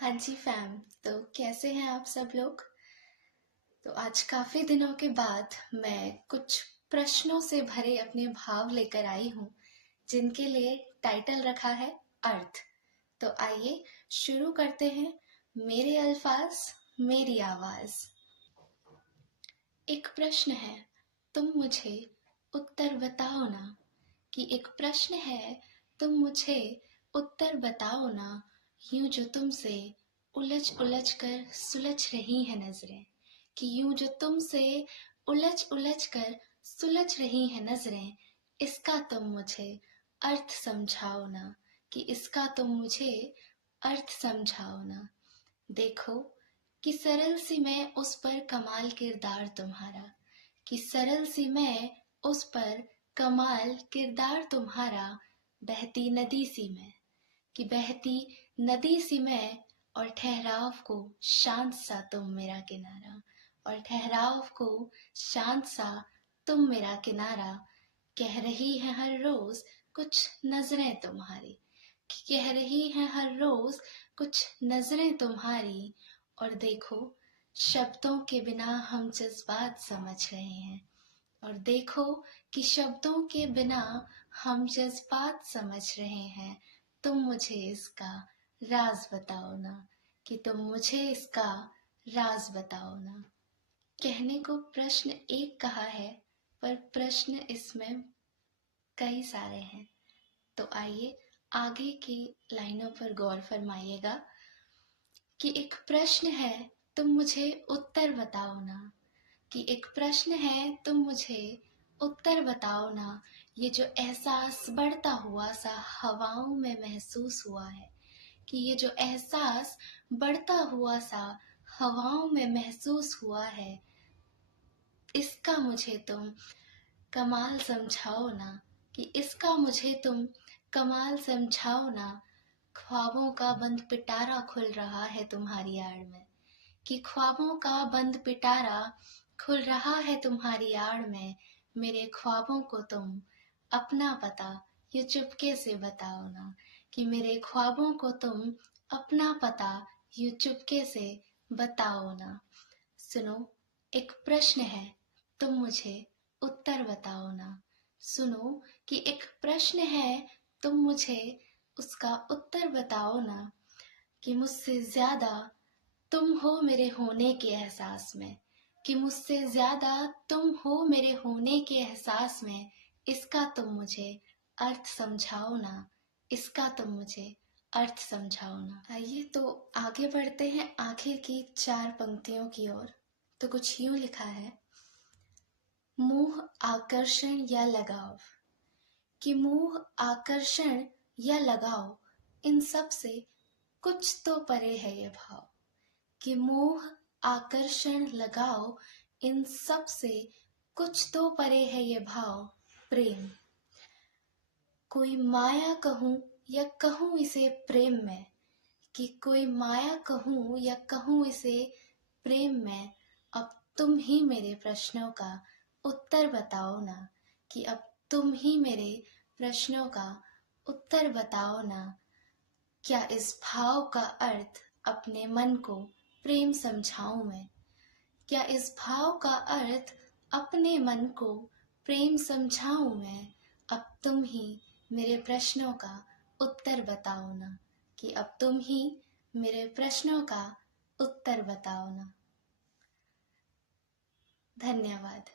हाँ जी फैम। तो कैसे हैं आप सब लोग। तो आज काफी दिनों के बाद मैं कुछ प्रश्नों से भरे अपने भाव लेकर आई हूँ जिनके लिए टाइटल रखा है अर्थ। तो आइए शुरू करते हैं। मेरे अल्फाज, मेरी आवाज। एक प्रश्न है, तुम मुझे उत्तर बताओ ना। कि एक प्रश्न है, तुम मुझे उत्तर बताओ ना। यूं जो तुमसे उलझ उलझ कर सुलझ रही हैं नजरें। कि यूं जो तुमसे उलझ उलझ कर सुलझ रही हैं नजरें। इसका तुम मुझे अर्थ समझाओ ना। कि इसका तुम मुझे अर्थ समझाओ ना। देखो कि सरल सी मैं उस पर कमाल किरदार तुम्हारा। कि सरल सी मैं उस पर कमाल किरदार तुम्हारा। बहती नदी सी मैं, कि बहती नदी सी मैं। और ठहराव को शांत सा तुम मेरा किनारा। और ठहराव को शांत सा तुम मेरा किनारा। कह रही है हर रोज कुछ नजरें तुम्हारी। कि कह रही है हर रोज कुछ नजरें तुम्हारी। और देखो शब्दों के बिना हम जज्बात समझ रहे हैं। और देखो कि शब्दों के बिना हम जज्बात समझ रहे हैं। तुम मुझे इसका राज बताओ ना। कि तुम मुझे इसका राज बताओ ना। कहने को प्रश्न एक कहा है, पर प्रश्न इसमें कई सारे हैं। तो आइए आगे की लाइनों पर गौर फरमाइएगा। कि एक प्रश्न है, तुम मुझे उत्तर बताओ ना। कि एक प्रश्न है, तुम मुझे उत्तर बताओ ना। ये जो एहसास बढ़ता हुआ सा हवाओं में महसूस हुआ है। कि ये जो एहसास बढ़ता हुआ सा हवाओं में महसूस हुआ है। इसका मुझे तुम कमाल समझाओ ना। कि इसका मुझे तुम कमाल समझाओ ना। ख्वाबों का बंद पिटारा खुल रहा है तुम्हारी आड़ में। कि ख्वाबों का बंद पिटारा खुल रहा है तुम्हारी आड़ में। मेरे ख्वाबों को तुम अपना पता ये चुपके से बताओ ना। कि मेरे ख्वाबों को तुम अपना पता ये चुपके से बताओ ना। सुनो एक प्रश्न है, तुम मुझे उत्तर बताओ ना। सुनो कि एक प्रश्न है, तुम मुझे उसका उत्तर बताओ ना। कि मुझसे ज्यादा तुम हो मेरे होने के एहसास में। कि मुझसे ज्यादा तुम हो मेरे होने के एहसास में। इसका तुम मुझे अर्थ समझाओ ना। इसका तुम मुझे अर्थ समझाओ ना। आइए तो आगे बढ़ते हैं आखिर की 4 पंक्तियों की ओर। तो कुछ यूं लिखा है, मोह आकर्षण या लगाव। कि मोह आकर्षण या लगाव, इन सब से कुछ तो परे है ये भाव। कि मोह आकर्षण लगाओ, इन सब से कुछ तो परे है ये भाव प्रेम। कोई माया कहूं या कहूं इसे प्रेम में। कि कोई माया कहूं या कहूं इसे प्रेम में। अब तुम ही मेरे प्रश्नों का उत्तर बताओ ना। कि अब तुम ही मेरे प्रश्नों का उत्तर बताओ ना। क्या इस भाव का अर्थ अपने मन को प्रेम समझाऊं मैं। क्या इस भाव का अर्थ अपने मन को प्रेम समझाऊं मैं। अब तुम ही मेरे प्रश्नों का उत्तर बताओ ना। कि अब तुम ही मेरे प्रश्नों का उत्तर बताओ ना। धन्यवाद।